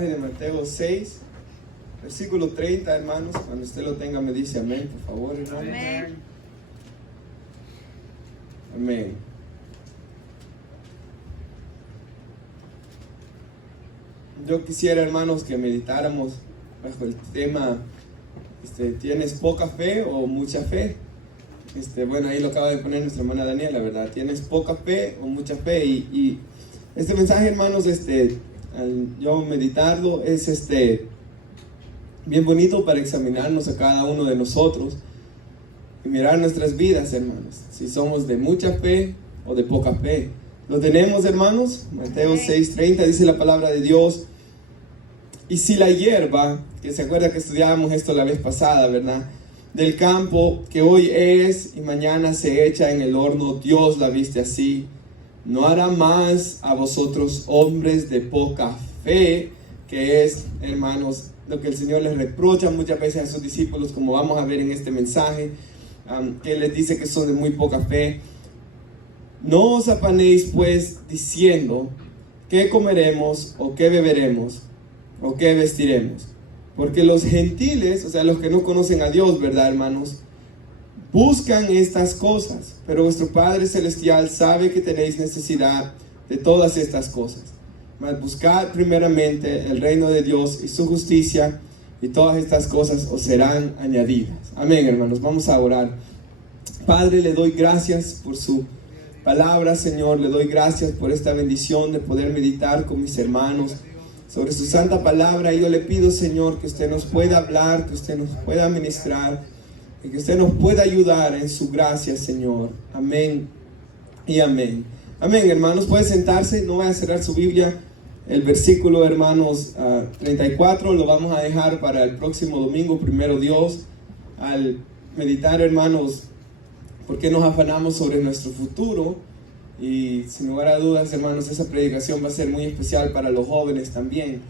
De Mateo 6, versículo 30, hermanos. Cuando usted lo tenga me dice amén, por favor, hermanos. Amén. Amén. Yo quisiera, hermanos, que meditáramos bajo el tema, ¿tienes poca fe o mucha fe? Bueno, ahí lo acaba de poner nuestra hermana Daniela, ¿verdad? ¿Tienes poca fe o mucha fe? Y este mensaje, hermanos, al yo meditarlo, es bien bonito para examinarnos a cada uno de nosotros y mirar nuestras vidas, hermanos, si somos de mucha fe o de poca fe. ¿Lo tenemos, hermanos? Mateo 6:30 dice la palabra de Dios: y si la hierba, que se acuerda que estudiábamos esto la vez pasada, ¿verdad?, del campo, que hoy es y mañana se echa en el horno, Dios la viste así, ¿no hará más a vosotros, hombres de poca fe? Que es, hermanos, lo que el Señor les reprocha muchas veces a sus discípulos, como vamos a ver en este mensaje, que les dice que son de muy poca fe. No os afanéis pues diciendo, ¿qué comeremos o qué beberemos o qué vestiremos? Porque los gentiles, o sea, los que no conocen a Dios, ¿verdad, hermanos?, buscan estas cosas, pero vuestro Padre Celestial sabe que tenéis necesidad de todas estas cosas. Mas buscad primeramente el reino de Dios y su justicia, y todas estas cosas os serán añadidas. Amén, hermanos. Vamos a orar. Padre, le doy gracias por su palabra, Señor. Le doy gracias por esta bendición de poder meditar con mis hermanos sobre su santa palabra. Y yo le pido, Señor, que usted nos pueda hablar, que usted nos pueda ministrar, y que usted nos pueda ayudar en su gracia, Señor. Amén y amén. Amén, hermanos. Puede sentarse, no vaya a cerrar su Biblia. El versículo, hermanos, 34 lo vamos a dejar para el próximo domingo, primero Dios, al meditar, hermanos, por qué nos afanamos sobre nuestro futuro. Y sin lugar a dudas, hermanos, esa predicación va a ser muy especial para los jóvenes también.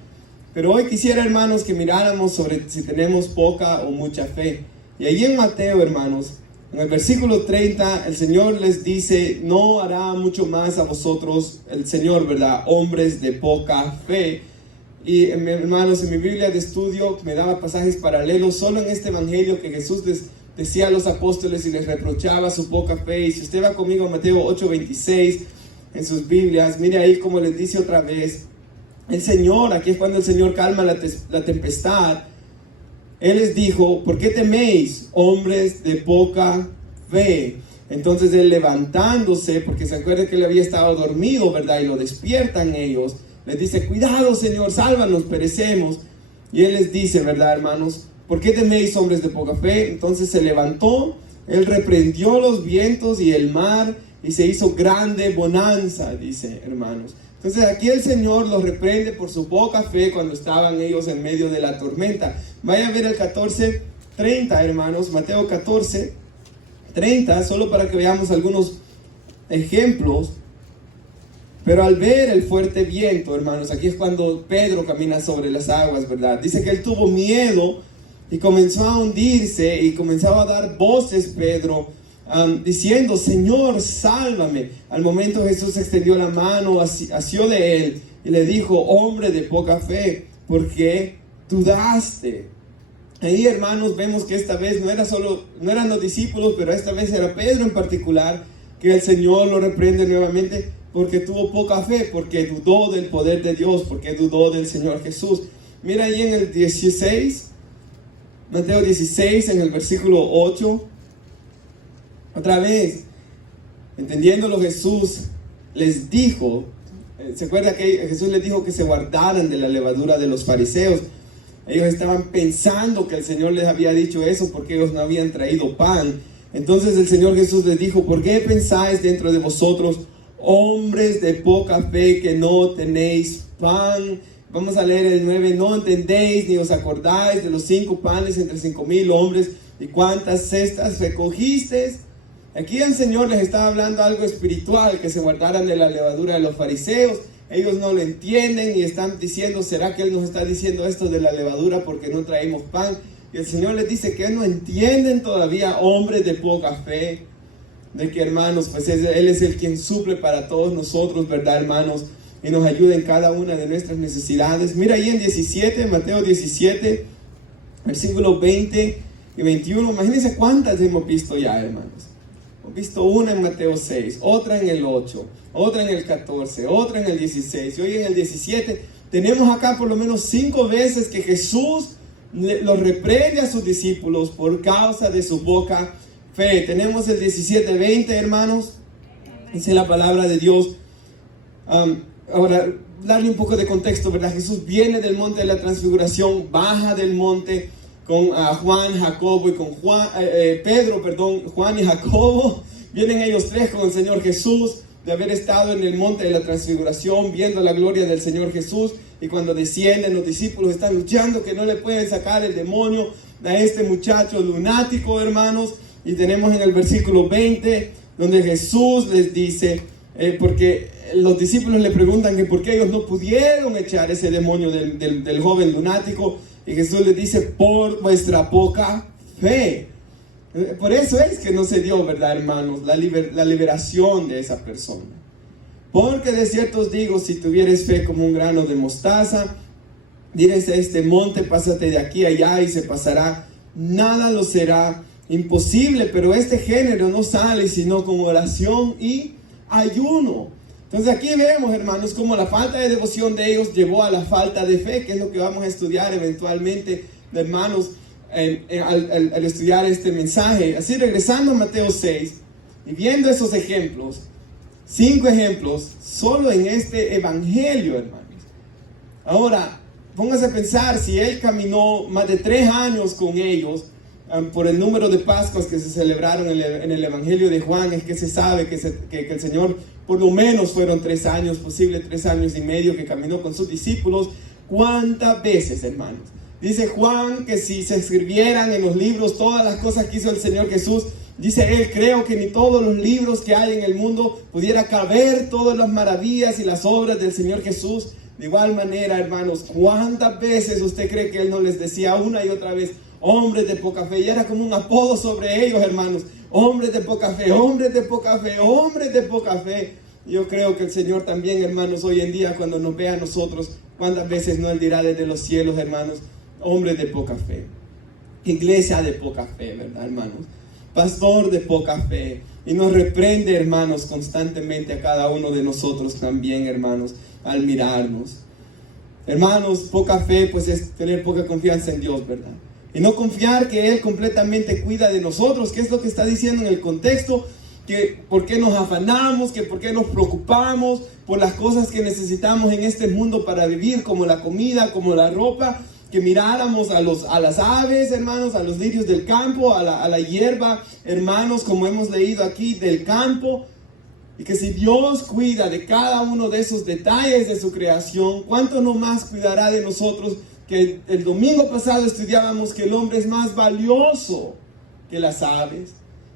Pero hoy quisiera, hermanos, que miráramos sobre si tenemos poca o mucha fe. Y ahí en Mateo, hermanos, en el versículo 30, el Señor les dice: no hará mucho más a vosotros el Señor, ¿verdad?, hombres de poca fe. Y hermanos, en mi Biblia de estudio me daba pasajes paralelos solo en este evangelio que Jesús les decía a los apóstoles y les reprochaba su poca fe. Y si usted va conmigo a Mateo 8:26 en sus Biblias, mire ahí como les dice otra vez el Señor. Aquí es cuando el Señor calma la tempestad. Él les dijo: ¿por qué teméis, hombres de poca fe? Entonces él, levantándose, porque se acuerda que él había estado dormido, ¿verdad?, y lo despiertan ellos, les dice: cuidado, Señor, sálvanos, perecemos. Y él les dice, ¿verdad, hermanos? ¿Por qué teméis, hombres de poca fe? Entonces se levantó, él reprendió los vientos y el mar, y se hizo grande bonanza, dice, hermanos. Entonces aquí el Señor los reprende por su poca fe cuando estaban ellos en medio de la tormenta. Vaya a ver el 14:30, hermanos, Mateo 14:30, solo para que veamos algunos ejemplos. Pero al ver el fuerte viento, hermanos, aquí es cuando Pedro camina sobre las aguas, ¿verdad? Dice que él tuvo miedo y comenzó a hundirse, y comenzaba a dar voces Pedro, diciendo: Señor, sálvame. Al momento Jesús extendió la mano, asió de él y le dijo: hombre de poca fe, ¿por qué dudaste? Ahí, hermanos, vemos que esta vez no eran los discípulos, pero esta vez era Pedro en particular, que el Señor lo reprende nuevamente porque tuvo poca fe, porque dudó del poder de Dios, porque dudó del Señor Jesús. Mira ahí en el 16, Mateo 16, en el versículo 8. Otra vez, entendiéndolo, Jesús les dijo, ¿se acuerda que Jesús les dijo que se guardaran de la levadura de los fariseos? Ellos estaban pensando que el Señor les había dicho eso porque ellos no habían traído pan. Entonces el Señor Jesús les dijo: ¿por qué pensáis dentro de vosotros, hombres de poca fe, que no tenéis pan? Vamos a leer el 9. ¿No entendéis ni os acordáis de los 5 panes entre 5,000 hombres, y cuántas cestas recogisteis? Aquí el Señor les estaba hablando algo espiritual, que se guardaran de la levadura de los fariseos. Ellos no lo entienden y están diciendo: ¿será que Él nos está diciendo esto de la levadura porque no traemos pan? Y el Señor les dice que no entienden todavía, hombres de poca fe, de que, hermanos, pues Él es el quien suple para todos nosotros, ¿verdad, hermanos? y nos ayude en cada una de nuestras necesidades. Mira ahí en 17, Mateo 17, versículos 20 y 21. Imagínense cuántas hemos visto ya, hermanos. Hemos visto una en Mateo 6, otra en el 8, otra en el 14, otra en el 16 y hoy en el 17. Tenemos acá por lo menos 5 veces que Jesús los reprende a sus discípulos por causa de su poca fe. Tenemos el 17:20, hermanos. Dice la palabra de Dios. Ahora, darle un poco de contexto, ¿verdad? Jesús viene del monte de la transfiguración, baja del monte con Juan, Jacobo y con Pedro, Juan y Jacobo. Vienen ellos tres con el Señor Jesús, de haber estado en el monte de la transfiguración, viendo la gloria del Señor Jesús. Y cuando descienden, los discípulos están luchando que no le pueden sacar el demonio a este muchacho lunático, hermanos. Y tenemos en el versículo 20, donde Jesús les dice, porque los discípulos le preguntan que por qué ellos no pudieron echar ese demonio del joven lunático. Y Jesús les dice, por vuestra poca fe. Por eso es que no se dio, ¿verdad, hermanos? La liberación de esa persona. Porque de cierto os digo, si tuvieres fe como un grano de mostaza, diréis a este monte, pásate de aquí a allá y se pasará. Nada lo será imposible, pero este género no sale sino con oración y ayuno. Entonces aquí vemos, hermanos, cómo la falta de devoción de ellos llevó a la falta de fe, que es lo que vamos a estudiar eventualmente, hermanos, al estudiar este mensaje. Así, regresando a Mateo 6 y viendo esos ejemplos, 5 ejemplos solo en este evangelio, hermanos. Ahora, póngase a pensar, si él caminó más de 3 años con ellos, por el número de Pascuas que se celebraron en el evangelio de Juan, es que se sabe que el Señor por lo menos fueron 3 años, posible 3 años y medio que caminó con sus discípulos. ¿Cuántas veces, hermanos? Dice Juan que si se escribieran en los libros todas las cosas que hizo el Señor Jesús, dice él, creo que ni todos los libros que hay en el mundo pudiera caber todas las maravillas y las obras del Señor Jesús. De igual manera, hermanos, ¿cuántas veces usted cree que él no les decía una y otra vez, hombres de poca fe? Y era como un apodo sobre ellos, hermanos. Hombres de poca fe, hombres de poca fe, hombres de poca fe. Yo creo que el Señor también, hermanos, hoy en día cuando nos ve a nosotros, ¿cuántas veces no él dirá desde los cielos, hermanos? Hombres de poca fe, iglesia de poca fe, ¿verdad, hermanos? Pastor de poca fe. Y nos reprende, hermanos, constantemente a cada uno de nosotros también, hermanos, al mirarnos. Hermanos, poca fe pues es tener poca confianza en Dios, ¿verdad? Y no confiar que Él completamente cuida de nosotros, que es lo que está diciendo en el contexto, que por qué nos afanamos, que por qué nos preocupamos por las cosas que necesitamos en este mundo para vivir, como la comida, como la ropa, que miráramos a las aves, hermanos, a los lirios del campo, a la hierba, hermanos, como hemos leído aquí, del campo, y que si Dios cuida de cada uno de esos detalles de su creación, ¿cuánto no más cuidará de nosotros? Que el domingo pasado estudiábamos que el hombre es más valioso que las aves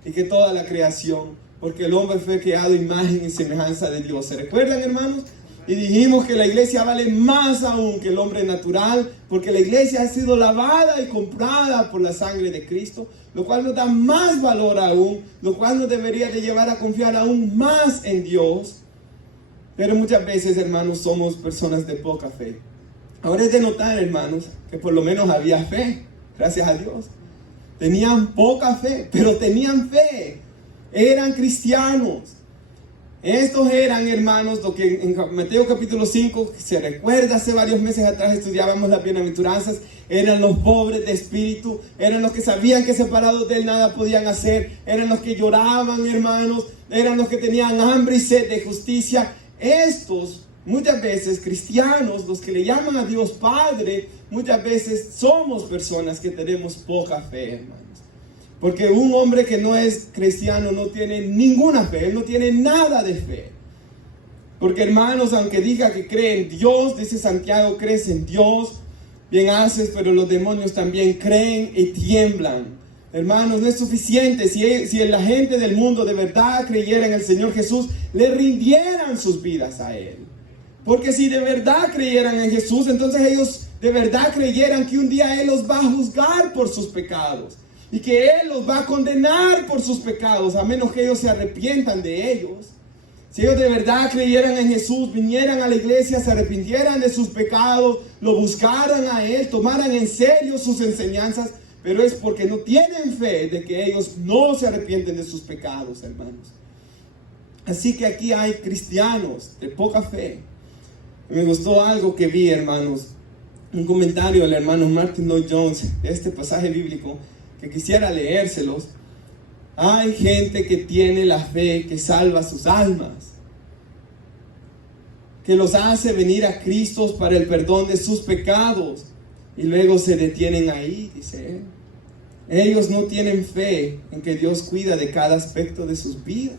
y que toda la creación, porque el hombre fue creado imagen y semejanza de Dios. ¿Se recuerdan, hermanos? Y dijimos que la iglesia vale más aún que el hombre natural, porque la iglesia ha sido lavada y comprada por la sangre de Cristo, lo cual nos da más valor aún, lo cual nos debería de llevar a confiar aún más en Dios. Pero muchas veces, hermanos, somos personas de poca fe. Ahora es de notar, hermanos, que por lo menos había fe, gracias a Dios. Tenían poca fe, pero tenían fe. Eran cristianos. Estos eran, hermanos, lo que en Mateo capítulo 5, se recuerda, hace varios meses atrás estudiábamos las bienaventuranzas, eran los pobres de espíritu, eran los que sabían que separados de Él nada podían hacer, eran los que lloraban, hermanos, eran los que tenían hambre y sed de justicia. Estos, muchas veces, cristianos, los que le llaman a Dios Padre, muchas veces somos personas que tenemos poca fe, hermanos. Porque un hombre que no es cristiano no tiene ninguna fe, él no tiene nada de fe. Porque, hermanos, aunque diga que cree en Dios, dice Santiago, crees en Dios, bien haces, pero los demonios también creen y tiemblan. Hermanos, no es suficiente si la gente del mundo de verdad creyera en el Señor Jesús, le rindieran sus vidas a Él. Porque si de verdad creyeran en Jesús, entonces ellos de verdad creyeran que un día Él los va a juzgar por sus pecados. Y que Él los va a condenar por sus pecados, a menos que ellos se arrepientan de ellos. Si ellos de verdad creyeran en Jesús, vinieran a la iglesia, se arrepintieran de sus pecados, lo buscaran a Él, tomaran en serio sus enseñanzas, pero es porque no tienen fe de que ellos no se arrepienten de sus pecados, hermanos. Así que aquí hay cristianos de poca fe. Me gustó algo que vi, hermanos, un comentario del hermano Martin Lloyd-Jones de este pasaje bíblico, que quisiera leérselos. Hay gente que tiene la fe que salva sus almas, que los hace venir a Cristo para el perdón de sus pecados, y luego se detienen ahí, dice él. Ellos no tienen fe en que Dios cuida de cada aspecto de sus vidas.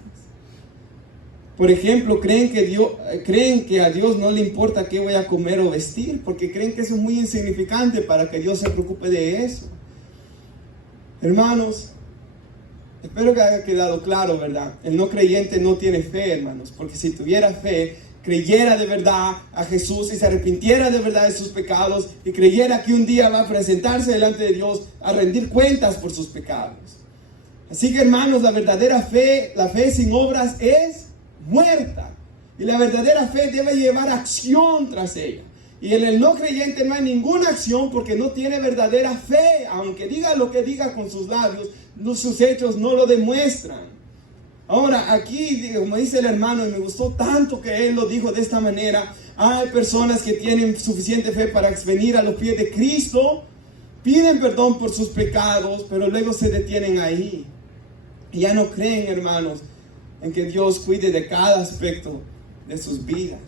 Por ejemplo, creen que a Dios no le importa qué voy a comer o vestir, porque creen que eso es muy insignificante para que Dios se preocupe de eso. Hermanos, espero que haya quedado claro, ¿verdad? El no creyente no tiene fe, hermanos, porque si tuviera fe, creyera de verdad a Jesús y se arrepintiera de verdad de sus pecados y creyera que un día va a presentarse delante de Dios a rendir cuentas por sus pecados. Así que, hermanos, la verdadera fe, la fe sin obras es muerta, y la verdadera fe debe llevar acción tras ella. Y en el no creyente no hay ninguna acción porque no tiene verdadera fe, aunque diga lo que diga con sus labios, sus hechos no lo demuestran. Ahora, aquí, como dice el hermano, y me gustó tanto que él lo dijo de esta manera, hay personas que tienen suficiente fe para venir a los pies de Cristo, piden perdón por sus pecados, pero luego se detienen ahí. Y ya no creen, hermanos, en que Dios cuide de cada aspecto de sus vidas.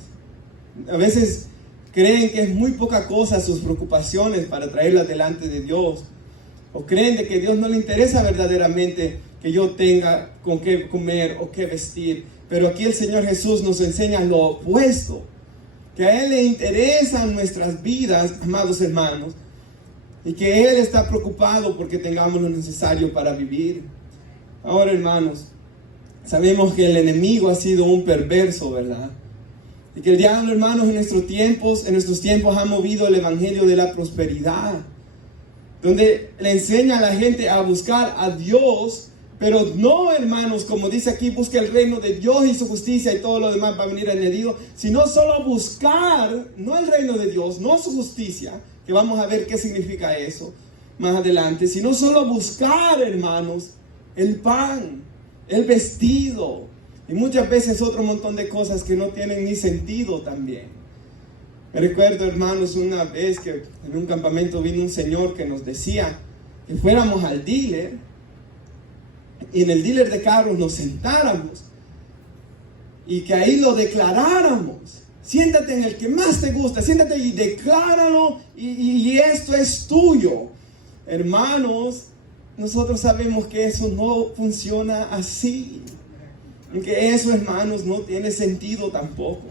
A veces creen que es muy poca cosa sus preocupaciones para traerlas delante de Dios. O creen de que Dios no le interesa verdaderamente que yo tenga con qué comer o qué vestir. Pero aquí el Señor Jesús nos enseña lo opuesto. Que a Él le interesan nuestras vidas, amados hermanos. Y que Él está preocupado porque tengamos lo necesario para vivir. Ahora, hermanos, sabemos que el enemigo ha sido un perverso, ¿verdad? Y que el diablo, hermanos, en nuestros tiempos ha movido el evangelio de la prosperidad, donde le enseña a la gente a buscar a Dios, pero no, hermanos, como dice aquí, busca el reino de Dios y su justicia y todo lo demás va a venir añadido, sino solo buscar, no el reino de Dios, no su justicia, que vamos a ver qué significa eso más adelante, sino solo buscar, hermanos, el pan, el vestido y muchas veces otro montón de cosas que no tienen ni sentido también. Me recuerdo, hermanos, una vez que en un campamento vino un señor que nos decía que fuéramos al dealer y en el dealer de carros nos sentáramos y que ahí lo declaráramos. Siéntate en el que más te gusta, siéntate y decláralo y esto es tuyo. Hermanos, nosotros sabemos que eso no funciona así. Que eso, hermanos, no tiene sentido tampoco.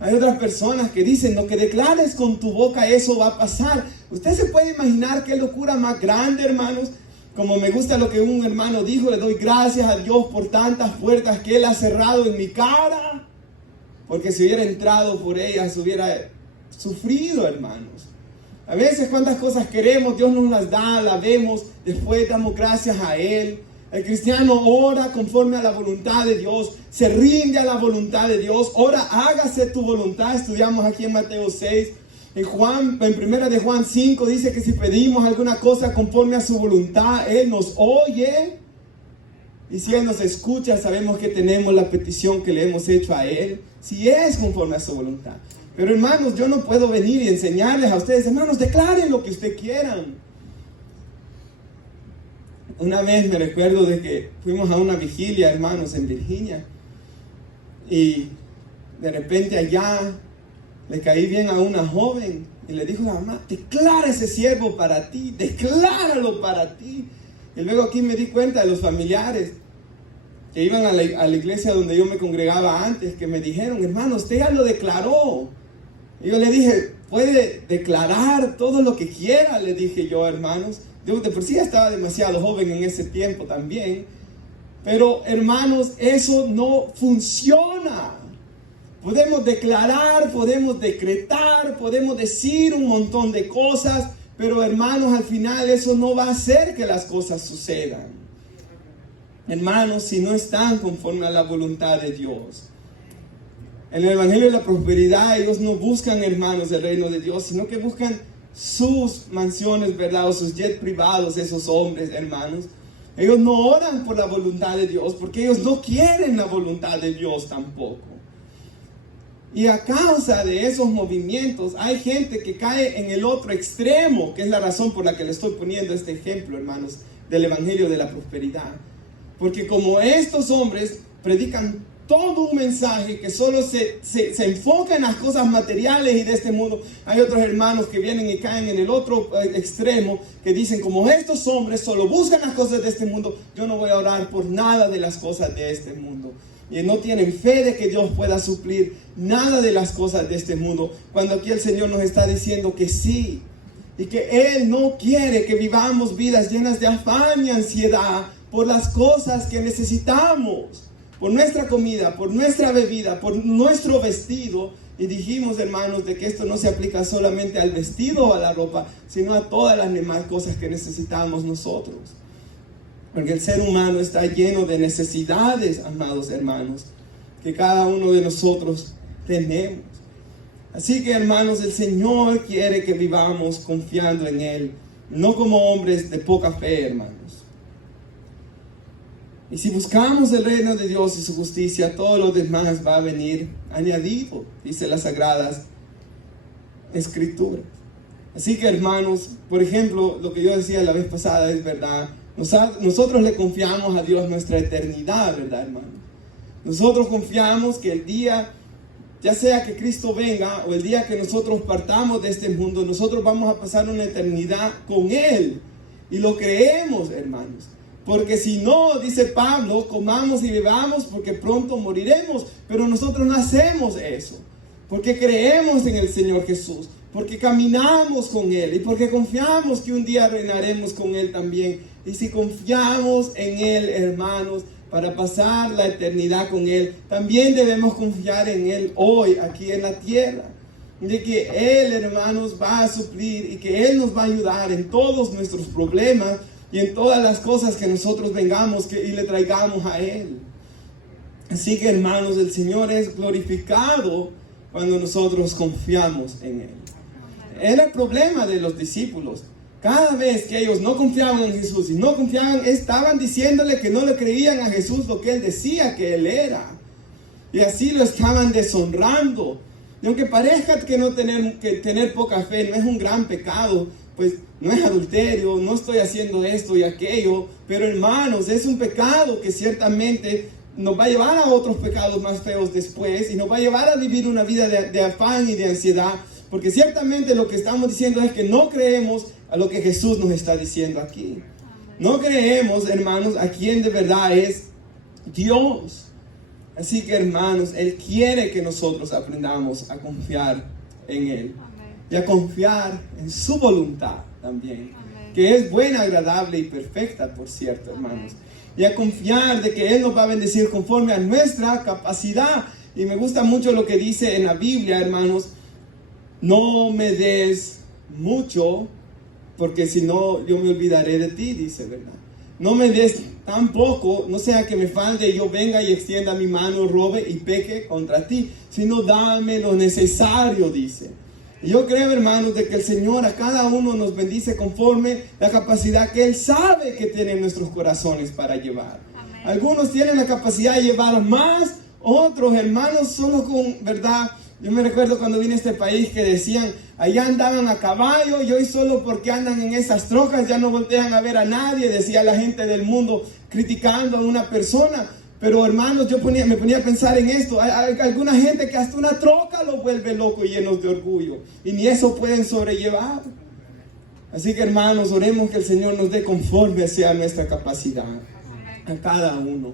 Hay otras personas que dicen, lo que declares con tu boca, eso va a pasar. Usted se puede imaginar qué locura más grande, hermanos. Como me gusta lo que un hermano dijo, le doy gracias a Dios por tantas puertas que Él ha cerrado en mi cara. Porque si hubiera entrado por ellas, hubiera sufrido, hermanos. A veces cuántas cosas queremos, Dios nos las da, las vemos, después damos gracias a Él. El cristiano ora conforme a la voluntad de Dios, se rinde a la voluntad de Dios, ora, hágase tu voluntad. Estudiamos aquí en Mateo 6, en primera de Juan 5 dice que si pedimos alguna cosa conforme a su voluntad, Él nos oye. Y si Él nos escucha, sabemos que tenemos la petición que le hemos hecho a Él, si es conforme a su voluntad. Pero hermanos, yo no puedo venir y enseñarles a ustedes, hermanos, declaren lo que ustedes quieran. Una vez me recuerdo de que fuimos a una vigilia, hermanos, en Virginia. Y de repente allá le caí bien a una joven y le dijo a la mamá, declara ese siervo para ti, decláralo para ti. Y luego aquí me di cuenta de los familiares que iban a la iglesia donde yo me congregaba antes, que me dijeron, hermano, usted ya lo declaró. Y yo le dije, puede declarar todo lo que quiera, le dije yo, hermanos. Yo de por sí ya estaba demasiado joven en ese tiempo también. Pero, hermanos, eso no funciona. Podemos declarar, podemos decretar, podemos decir un montón de cosas, pero, hermanos, al final eso no va a hacer que las cosas sucedan. Hermanos, si no están conforme a la voluntad de Dios. En el Evangelio de la Prosperidad ellos no buscan, hermanos, el reino de Dios, sino que buscan sus mansiones, ¿verdad? O sus jets privados, esos hombres, hermanos. Ellos no oran por la voluntad de Dios, porque ellos no quieren la voluntad de Dios tampoco. Y a causa de esos movimientos, hay gente que cae en el otro extremo, que es la razón por la que le estoy poniendo este ejemplo, hermanos, del Evangelio de la Prosperidad. Porque como estos hombres predican todo un mensaje que solo se enfoca en las cosas materiales y de este mundo, hay otros hermanos que vienen y caen en el otro extremo, que dicen, como estos hombres solo buscan las cosas de este mundo, yo no voy a orar por nada de las cosas de este mundo. Y no tienen fe de que Dios pueda suplir nada de las cosas de este mundo, cuando aquí el Señor nos está diciendo que sí, y que Él no quiere que vivamos vidas llenas de afán y ansiedad por las cosas que necesitamos, por nuestra comida, por nuestra bebida, por nuestro vestido. Y dijimos, hermanos, de que esto no se aplica solamente al vestido o a la ropa, sino a todas las demás cosas que necesitamos nosotros. Porque el ser humano está lleno de necesidades, amados hermanos, que cada uno de nosotros tenemos. Así que, hermanos, el Señor quiere que vivamos confiando en Él, no como hombres de poca fe, hermanos. Y si buscamos el reino de Dios y su justicia, todo lo demás va a venir añadido, dice las Sagradas Escrituras. Así que, hermanos, por ejemplo, lo que yo decía la vez pasada es verdad. Nosotros le confiamos a Dios nuestra eternidad, ¿verdad, hermanos? Nosotros confiamos que el día, ya sea que Cristo venga o el día que nosotros partamos de este mundo, nosotros vamos a pasar una eternidad con Él. Y lo creemos, hermanos. Porque si no, dice Pablo, comamos y bebamos porque pronto moriremos. Pero nosotros no hacemos eso. Porque creemos en el Señor Jesús. Porque caminamos con Él. Y porque confiamos que un día reinaremos con Él también. Y si confiamos en Él, hermanos, para pasar la eternidad con Él, también debemos confiar en Él hoy, aquí en la tierra. De que Él, hermanos, va a suplir y que Él nos va a ayudar en todos nuestros problemas y en todas las cosas que nosotros vengamos y le traigamos a Él. Así que, hermanos, el Señor es glorificado cuando nosotros confiamos en Él. Era el problema de los discípulos. Cada vez que ellos no confiaban en Jesús y no confiaban, estaban diciéndole que no le creían a Jesús lo que Él decía que Él era. Y así lo estaban deshonrando. Y aunque parezca que tener poca fe no es un gran pecado, pues no es adulterio, no estoy haciendo esto y aquello, pero hermanos, es un pecado que ciertamente nos va a llevar a otros pecados más feos después y nos va a llevar a vivir una vida de afán y de ansiedad, porque ciertamente lo que estamos diciendo es que no creemos a lo que Jesús nos está diciendo aquí. No creemos, hermanos, a quien de verdad es Dios. Así que, hermanos, Él quiere que nosotros aprendamos a confiar en Él. Y a confiar en su voluntad también. Que es buena, agradable y perfecta, por cierto, hermanos. Y a confiar de que Él nos va a bendecir conforme a nuestra capacidad. Y me gusta mucho lo que dice en la Biblia, hermanos. No me des mucho, porque si no, yo me olvidaré de ti, dice, ¿verdad? No me des tan poco, no sea que me falte y yo venga y extienda mi mano, robe y peque contra ti, sino dame lo necesario, dice. Y yo creo, hermanos, de que el Señor a cada uno nos bendice conforme la capacidad que Él sabe que tiene en nuestros corazones para llevar. Amén. Algunos tienen la capacidad de llevar más, otros, hermanos, solo con, ¿verdad? Yo me recuerdo cuando vine a este país que decían, allá andaban a caballo y hoy solo porque andan en esas trocas ya no voltean a ver a nadie, decía la gente del mundo criticando a una persona. Pero hermanos, me ponía a pensar en esto. Hay alguna gente que hasta una troca lo vuelve loco y llenos de orgullo. Y ni eso pueden sobrellevar. Así que, hermanos, oremos que el Señor nos dé conforme sea nuestra capacidad. A cada uno.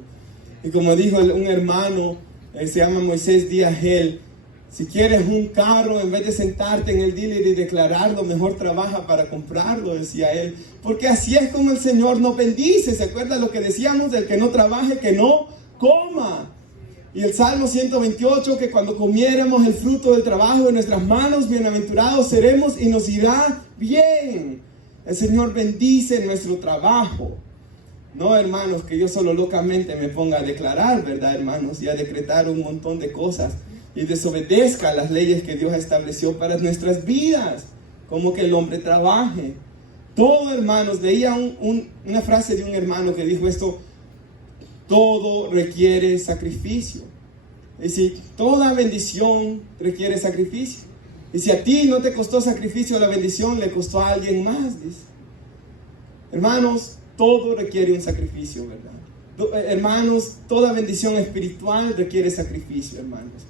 Y como dijo un hermano, se llama Moisés Díaz Gel, si quieres un carro, en vez de sentarte en el dealer y declararlo, mejor trabaja para comprarlo, decía él. Porque así es como el Señor nos bendice. ¿Se acuerdan lo que decíamos? Del que no trabaje, que no coma. Y el Salmo 128, que cuando comiéramos el fruto del trabajo de nuestras manos, bienaventurados seremos y nos irá bien. El Señor bendice nuestro trabajo. No, hermanos, que yo solo locamente me ponga a declarar, ¿verdad, hermanos? Y a decretar un montón de cosas. y desobedezca las leyes que Dios estableció para nuestras vidas, como que el hombre trabaje. Todo, hermanos, leía una frase de un hermano que dijo esto: todo requiere sacrificio. Es decir, toda bendición requiere sacrificio. Y si a ti no te costó sacrificio, la bendición le costó a alguien más, dice. Hermanos, todo requiere un sacrificio, ¿verdad? Hermanos, toda bendición espiritual requiere sacrificio, hermanos.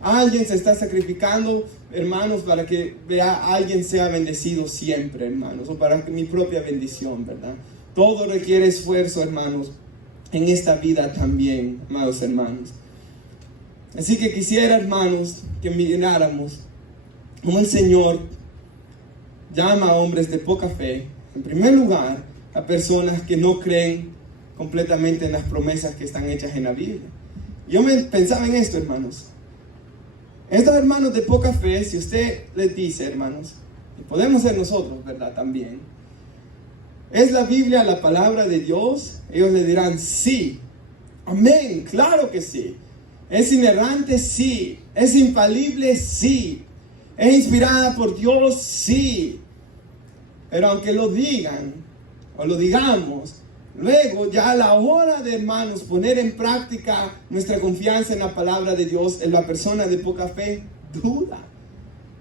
Alguien se está sacrificando, hermanos, para que alguien sea bendecido siempre, hermanos, o para mi propia bendición, ¿verdad? Todo requiere esfuerzo, hermanos, en esta vida también, amados hermanos. Así que quisiera, hermanos, que miráramos cómo el Señor llama a hombres de poca fe, en primer lugar, a personas que no creen completamente en las promesas que están hechas en la Biblia. Yo pensaba en esto, hermanos. Estos hermanos de poca fe, si usted les dice, hermanos, y podemos ser nosotros, ¿verdad? También. ¿Es la Biblia la palabra de Dios? Ellos le dirán, sí. Amén, claro que sí. ¿Es inerrante? Sí. ¿Es infalible? Sí. ¿Es inspirada por Dios? Sí. Pero aunque lo digan, o lo digamos, luego ya a la hora de, hermanos, poner en práctica nuestra confianza en la palabra de Dios, en la persona de poca fe duda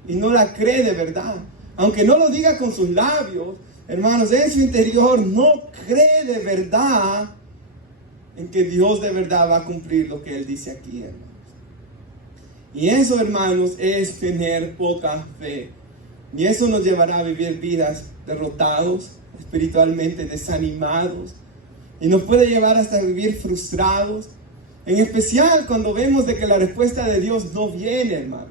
y no la cree de verdad. Aunque no lo diga con sus labios, hermanos, en su interior no cree de verdad en que Dios de verdad va a cumplir lo que Él dice aquí, hermanos. Y eso, hermanos, es tener poca fe. Y eso nos llevará a vivir vidas derrotados, espiritualmente desanimados. Y nos puede llevar hasta vivir frustrados. En especial cuando vemos de que la respuesta de Dios no viene, hermanos.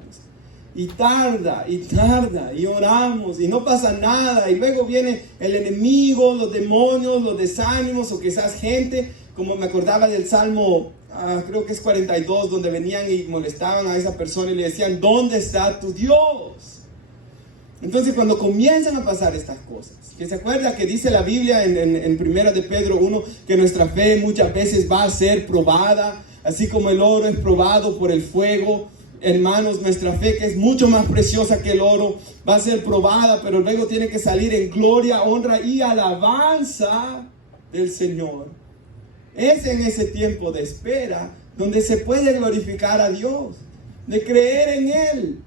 Y tarda, y oramos, y no pasa nada. Y luego viene el enemigo, los demonios, los desánimos, o quizás gente, como me acordaba del Salmo, creo que es 42, donde venían y molestaban a esa persona y le decían, ¿dónde está tu Dios? Entonces cuando comienzan a pasar estas cosas, que se acuerda que dice la Biblia en 1 de Pedro 1, que nuestra fe muchas veces va a ser probada, así como el oro es probado por el fuego. Hermanos, nuestra fe, que es mucho más preciosa que el oro, va a ser probada, pero luego tiene que salir en gloria, honra y alabanza del Señor. Es en ese tiempo de espera donde se puede glorificar a Dios, de creer en Él.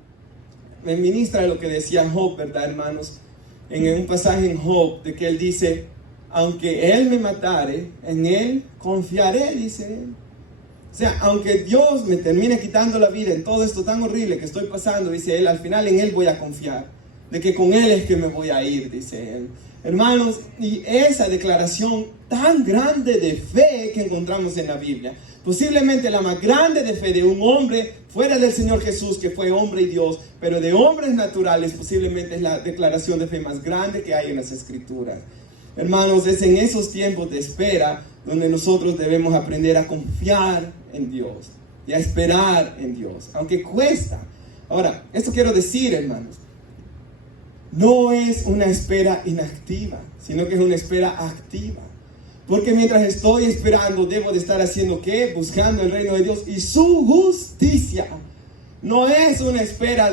Me ministra lo que decía Job, ¿verdad, hermanos? En un pasaje en Job, de que él dice, aunque Él me matare, en Él confiaré, dice él. O sea, aunque Dios me termine quitando la vida en todo esto tan horrible que estoy pasando, dice él, al final en Él voy a confiar. De que con Él es que me voy a ir, dice él. Hermanos, y esa declaración tan grande de fe que encontramos en la Biblia, posiblemente la más grande de fe de un hombre fuera del Señor Jesús, que fue hombre y Dios, pero de hombres naturales, posiblemente es la declaración de fe más grande que hay en las Escrituras. Hermanos, es en esos tiempos de espera donde nosotros debemos aprender a confiar en Dios y a esperar en Dios, aunque cuesta. Ahora, esto quiero decir, hermanos, no es una espera inactiva, sino que es una espera activa. Porque mientras estoy esperando, debo de estar haciendo ¿qué? Buscando el reino de Dios y su justicia. No es una espera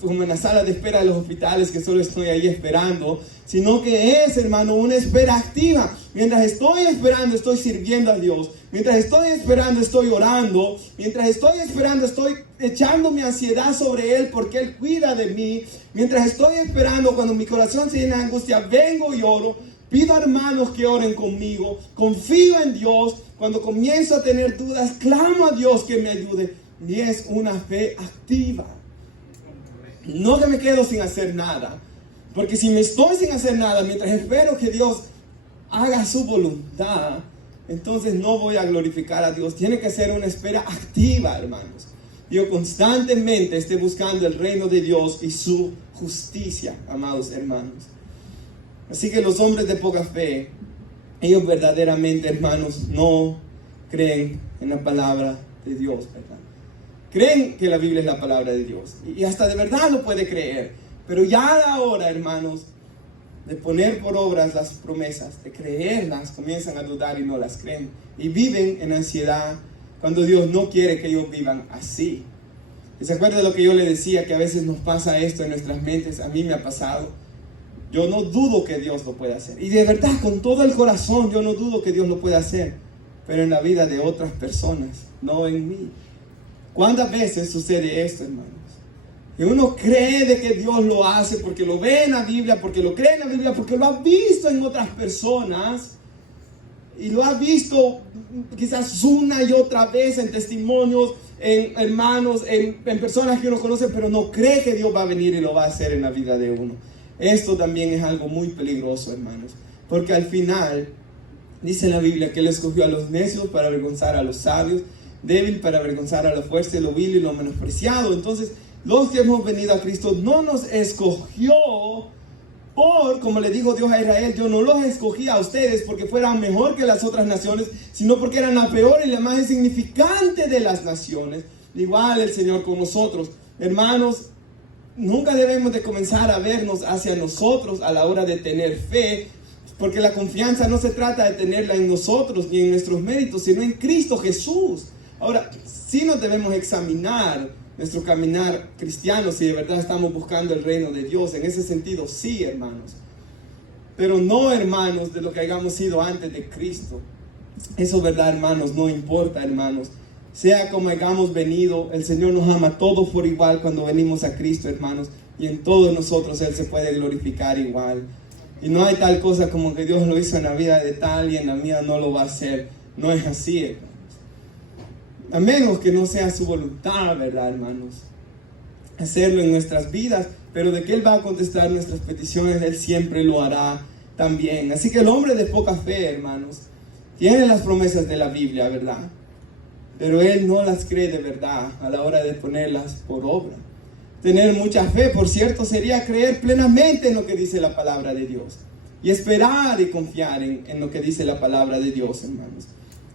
como en la sala de espera de los hospitales, que solo estoy ahí esperando, sino que es, hermano, una espera activa. Mientras estoy esperando, estoy sirviendo a Dios. Mientras estoy esperando, estoy orando. Mientras estoy esperando, estoy echando mi ansiedad sobre Él porque Él cuida de mí. Mientras estoy esperando, cuando mi corazón se llena de angustia, vengo y oro. Pido a hermanos que oren conmigo. Confío en Dios. Cuando comienzo a tener dudas, clamo a Dios que me ayude. Y es una fe activa. No que me quedo sin hacer nada. Porque si me estoy sin hacer nada, mientras espero que Dios haga su voluntad, entonces no voy a glorificar a Dios. Tiene que ser una espera activa, hermanos. Yo constantemente esté buscando el reino de Dios y su justicia, amados hermanos. Así que los hombres de poca fe, ellos verdaderamente, hermanos, no creen en la palabra de Dios, ¿verdad? Creen que la Biblia es la palabra de Dios. Y hasta de verdad lo puede creer. Pero ya a la hora, hermanos, de poner por obras las promesas, de creerlas, comienzan a dudar y no las creen. Y viven en ansiedad cuando Dios no quiere que ellos vivan así. Y se acuerda de lo que yo le decía, que a veces nos pasa esto en nuestras mentes. A mí me ha pasado. Yo no dudo que Dios lo pueda hacer. Y de verdad, con todo el corazón, yo no dudo que Dios lo pueda hacer. Pero en la vida de otras personas, no en mí. ¿Cuántas veces sucede esto, hermanos? Que uno cree de que Dios lo hace porque lo ve en la Biblia, porque lo cree en la Biblia, porque lo ha visto en otras personas. Y lo ha visto quizás una y otra vez en testimonios, en hermanos, en personas que uno conoce, pero no cree que Dios va a venir y lo va a hacer en la vida de uno. Esto también es algo muy peligroso, hermanos, porque al final dice la Biblia que Él escogió a los necios para avergonzar a los sabios, débil para avergonzar a la fuerza, lo vil y lo menospreciado. Entonces, los que hemos venido a Cristo no nos escogió como le dijo Dios a Israel, yo no los escogí a ustedes porque fueran mejor que las otras naciones, sino porque eran la peor y la más insignificante de las naciones. Igual el Señor con nosotros. Hermanos, nunca debemos de comenzar a vernos hacia nosotros a la hora de tener fe, porque la confianza no se trata de tenerla en nosotros ni en nuestros méritos, sino en Cristo Jesús. Ahora, sí nos debemos examinar nuestro caminar cristiano, si de verdad estamos buscando el reino de Dios. En ese sentido, sí, hermanos. Pero no, hermanos, de lo que hayamos sido antes de Cristo. Eso, verdad, hermanos, no importa, hermanos. Sea como hayamos venido, el Señor nos ama a todos por igual cuando venimos a Cristo, hermanos. Y en todos nosotros Él se puede glorificar igual. Y no hay tal cosa como que Dios lo hizo en la vida de tal y en la mía no lo va a hacer. No es así, hermanos. A menos que no sea su voluntad, ¿verdad, hermanos? Hacerlo en nuestras vidas, pero de que Él va a contestar nuestras peticiones, Él siempre lo hará también. Así que el hombre de poca fe, hermanos, tiene las promesas de la Biblia, ¿verdad? Pero él no las cree de verdad a la hora de ponerlas por obra. Tener mucha fe, por cierto, sería creer plenamente en lo que dice la palabra de Dios. Y esperar y confiar en lo que dice la palabra de Dios, hermanos.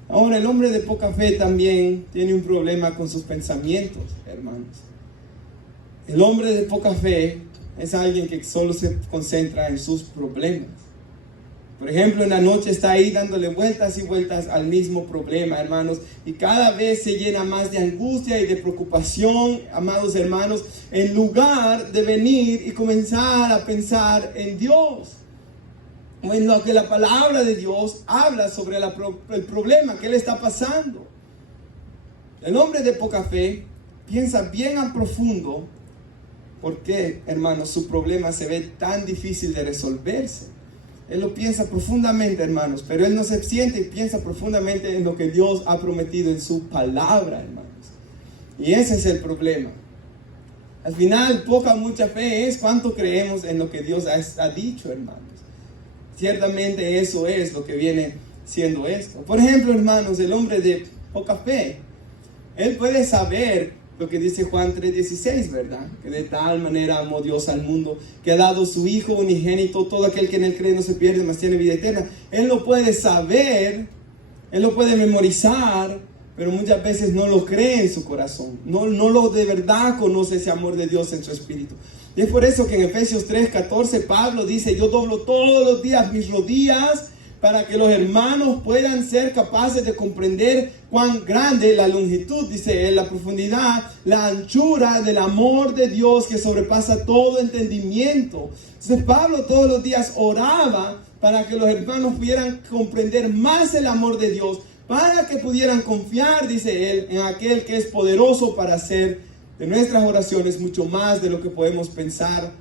Ahora, el hombre de poca fe también tiene un problema con sus pensamientos, hermanos. El hombre de poca fe es alguien que solo se concentra en sus problemas. Por ejemplo, en la noche está ahí dándole vueltas y vueltas al mismo problema, hermanos. Y cada vez se llena más de angustia y de preocupación, amados hermanos, en lugar de venir y comenzar a pensar en Dios. En lo que la palabra de Dios habla sobre el problema que él está pasando. El hombre de poca fe piensa bien a profundo por qué, hermanos, su problema se ve tan difícil de resolverse. Él lo piensa profundamente, hermanos, pero él no se siente y piensa profundamente en lo que Dios ha prometido en su palabra, hermanos. Y ese es el problema. Al final, poca o mucha fe es cuánto creemos en lo que Dios ha dicho, hermanos. Ciertamente eso es lo que viene siendo esto. Por ejemplo, hermanos, el hombre de poca fe, él puede saber lo que dice Juan 3:16, ¿verdad? Que de tal manera amó Dios al mundo, que ha dado su Hijo unigénito, todo aquel que en él cree no se pierde, mas tiene vida eterna. Él lo puede saber, él lo puede memorizar, pero muchas veces no lo cree en su corazón. No lo de verdad conoce ese amor de Dios en su espíritu. Y es por eso que en Efesios 3:14 Pablo dice, yo doblo todos los días mis rodillas para que los hermanos puedan ser capaces de comprender cuán grande la longitud, dice él, la profundidad, la anchura del amor de Dios que sobrepasa todo entendimiento. Entonces Pablo todos los días oraba para que los hermanos pudieran comprender más el amor de Dios, para que pudieran confiar, dice él, en aquel que es poderoso para hacer de nuestras oraciones mucho más de lo que podemos pensar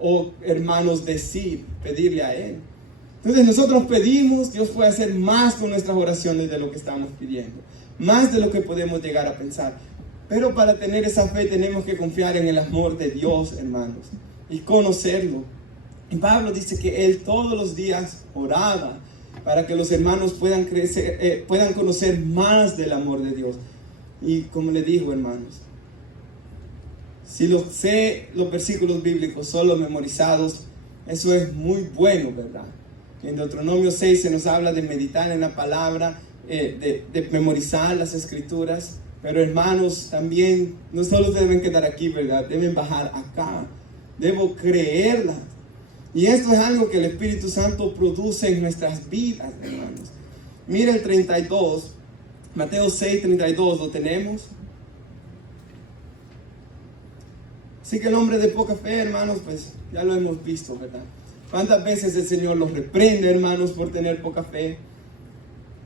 o, hermanos, decir, pedirle a Él. Entonces nosotros pedimos, Dios puede hacer más con nuestras oraciones de lo que estamos pidiendo, más de lo que podemos llegar a pensar. Pero para tener esa fe tenemos que confiar en el amor de Dios, hermanos, y conocerlo. Y Pablo dice que él todos los días oraba para que los hermanos puedan crecer, puedan conocer más del amor de Dios. Y como le digo, hermanos, si los versículos bíblicos solo memorizados, eso es muy bueno, ¿verdad? En Deuteronomio 6 se nos habla de meditar en la palabra, de memorizar las escrituras. Pero hermanos, también no solo deben quedar aquí, ¿verdad? Deben bajar acá. Debo creerlas. Y esto es algo que el Espíritu Santo produce en nuestras vidas, hermanos. Mira el 32, Mateo 6:32, ¿lo tenemos? Así que el hombre de poca fe, hermanos, pues ya lo hemos visto, ¿verdad? ¿Cuántas veces el Señor los reprende, hermanos, por tener poca fe?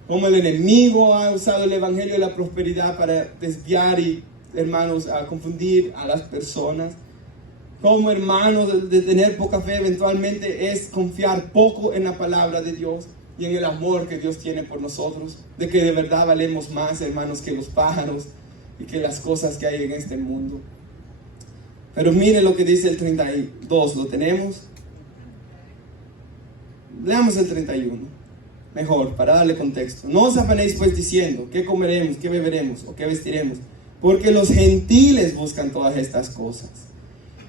Cómo el enemigo ha usado el evangelio de la prosperidad para desviar y, hermanos, a confundir a las personas. Cómo, hermanos, de tener poca fe eventualmente es confiar poco en la palabra de Dios y en el amor que Dios tiene por nosotros. De que de verdad valemos más, hermanos, que los pájaros y que las cosas que hay en este mundo. Pero mire lo que dice el 32, ¿lo tenemos? Leamos el 31. Mejor, para darle contexto. No os afanéis pues diciendo, ¿qué comeremos, qué beberemos o qué vestiremos? Porque los gentiles buscan todas estas cosas.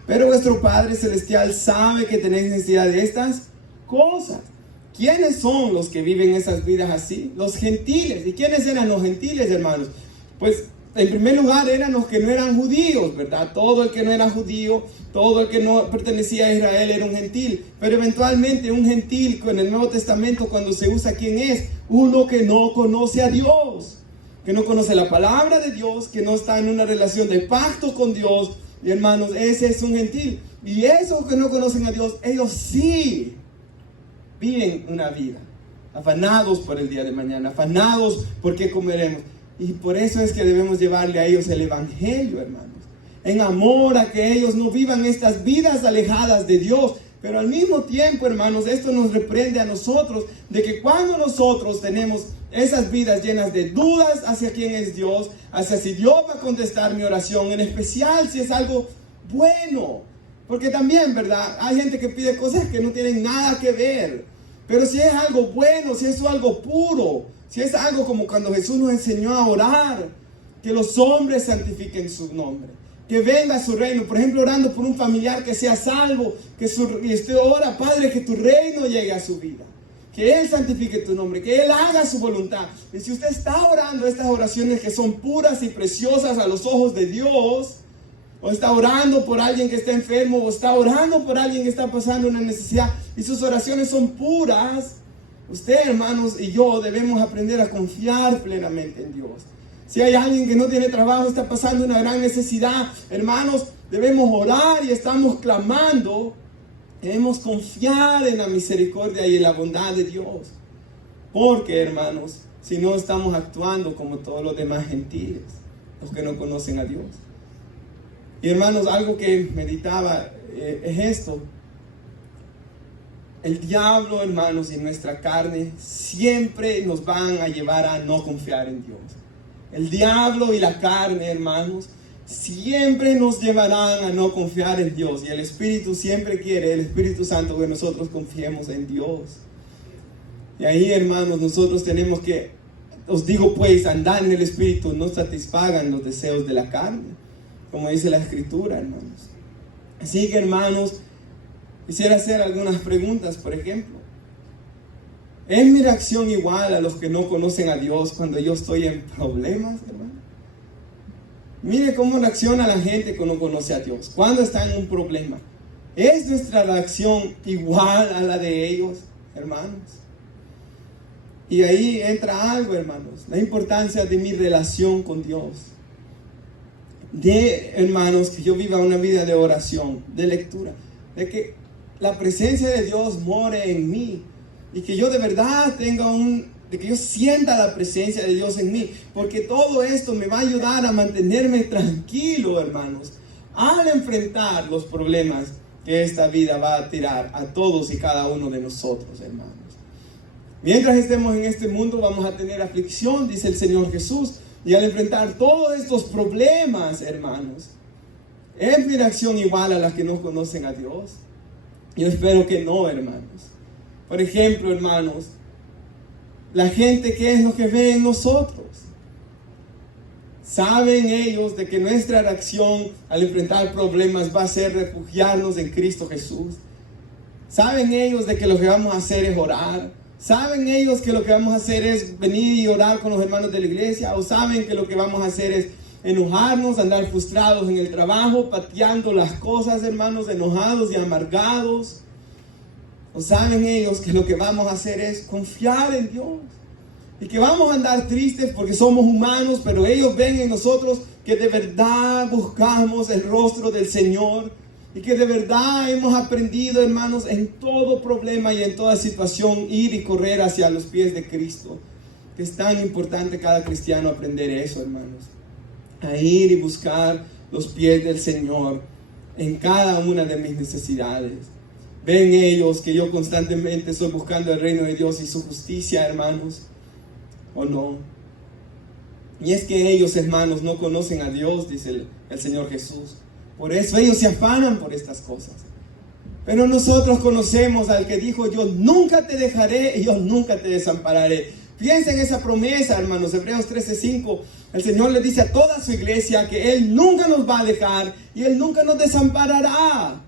Pero vuestro Padre Celestial sabe que tenéis necesidad de estas cosas. ¿Quiénes son los que viven esas vidas así? Los gentiles. ¿Y quiénes eran los gentiles, hermanos? Pues en primer lugar eran los que no eran judíos, ¿verdad? Todo el que no era judío, todo el que no pertenecía a Israel era un gentil. Pero eventualmente un gentil en el Nuevo Testamento, cuando se usa, ¿quién es? Uno que no conoce a Dios, que no conoce la palabra de Dios, que no está en una relación de pacto con Dios. Y hermanos, ese es un gentil. Y esos que no conocen a Dios, ellos sí viven una vida afanados por el día de mañana, afanados por qué comeremos. Y por eso es que debemos llevarle a ellos el evangelio, hermanos, en amor a que ellos no vivan estas vidas alejadas de Dios. Pero al mismo tiempo, hermanos, esto nos reprende a nosotros de que cuando nosotros tenemos esas vidas llenas de dudas hacia quién es Dios, hacia si Dios va a contestar mi oración, en especial si es algo bueno, porque también, ¿verdad? Hay gente que pide cosas que no tienen nada que ver, pero si es algo bueno, si es algo puro, si es algo como cuando Jesús nos enseñó a orar, que los hombres santifiquen su nombre, que venga su reino. Por ejemplo, orando por un familiar que sea salvo, y usted ora, Padre, que tu reino llegue a su vida, que Él santifique tu nombre, que Él haga su voluntad. Y si usted está orando estas oraciones que son puras y preciosas a los ojos de Dios, o está orando por alguien que está enfermo, o está orando por alguien que está pasando una necesidad, y sus oraciones son puras, usted, hermanos, y yo debemos aprender a confiar plenamente en Dios. Si hay alguien que no tiene trabajo, está pasando una gran necesidad, hermanos, debemos orar y estamos clamando. Debemos confiar en la misericordia y en la bondad de Dios. Porque, hermanos, si no estamos actuando como todos los demás gentiles, los que no conocen a Dios. Y hermanos, algo que meditaba es esto. El diablo, hermanos, y nuestra carne siempre nos van a llevar a no confiar en Dios. El diablo y la carne, hermanos, siempre nos llevarán a no confiar en Dios. Y el Espíritu siempre quiere, el Espíritu Santo, que nosotros confiemos en Dios. Y ahí, hermanos, nosotros tenemos que, os digo pues, andar en el Espíritu, no satisfagan los deseos de la carne, como dice la Escritura, hermanos. Así que, hermanos, quisiera hacer algunas preguntas. Por ejemplo, ¿es mi reacción igual a los que no conocen a Dios cuando yo estoy en problemas, hermano? Mire cómo reacciona la gente que no conoce a Dios cuando está en un problema. ¿Es nuestra reacción igual a la de ellos, hermanos? Y ahí entra algo, hermanos, la importancia de mi relación con Dios. De, hermanos, que yo viva una vida de oración, de lectura, de que la presencia de Dios more en mí. Y que yo de verdad de que yo sienta la presencia de Dios en mí. Porque todo esto me va a ayudar a mantenerme tranquilo, hermanos, al enfrentar los problemas que esta vida va a tirar a todos y cada uno de nosotros, hermanos. Mientras estemos en este mundo vamos a tener aflicción, dice el Señor Jesús. Y al enfrentar todos estos problemas, hermanos, ¿es mi reacción igual a las que no conocen a Dios? Yo espero que no, hermanos. Por ejemplo, hermanos, la gente, ¿qué es lo que ve en nosotros? ¿Saben ellos de que nuestra reacción al enfrentar problemas va a ser refugiarnos en Cristo Jesús? ¿Saben ellos de que lo que vamos a hacer es orar? ¿Saben ellos que lo que vamos a hacer es venir y orar con los hermanos de la iglesia? ¿O saben que lo que vamos a hacer es enojarnos, andar frustrados en el trabajo, pateando las cosas, hermanos, enojados y amargados? ¿O saben ellos que lo que vamos a hacer es confiar en Dios? Y que vamos a andar tristes porque somos humanos, pero ellos ven en nosotros que de verdad buscamos el rostro del Señor y que de verdad hemos aprendido, hermanos, en todo problema y en toda situación ir y correr hacia los pies de Cristo. Que es tan importante cada cristiano aprender eso, hermanos. A ir y buscar los pies del Señor en cada una de mis necesidades. Ven ellos que yo constantemente estoy buscando el reino de Dios y su justicia, hermanos, ¿o no? Y es que ellos, hermanos, no conocen a Dios, dice el Señor Jesús. Por eso ellos se afanan por estas cosas. Pero nosotros conocemos al que dijo: yo nunca te dejaré y yo nunca te desampararé. Piensa en esa promesa, hermanos. Hebreos 13:5. El Señor le dice a toda su iglesia que Él nunca nos va a dejar y Él nunca nos desamparará.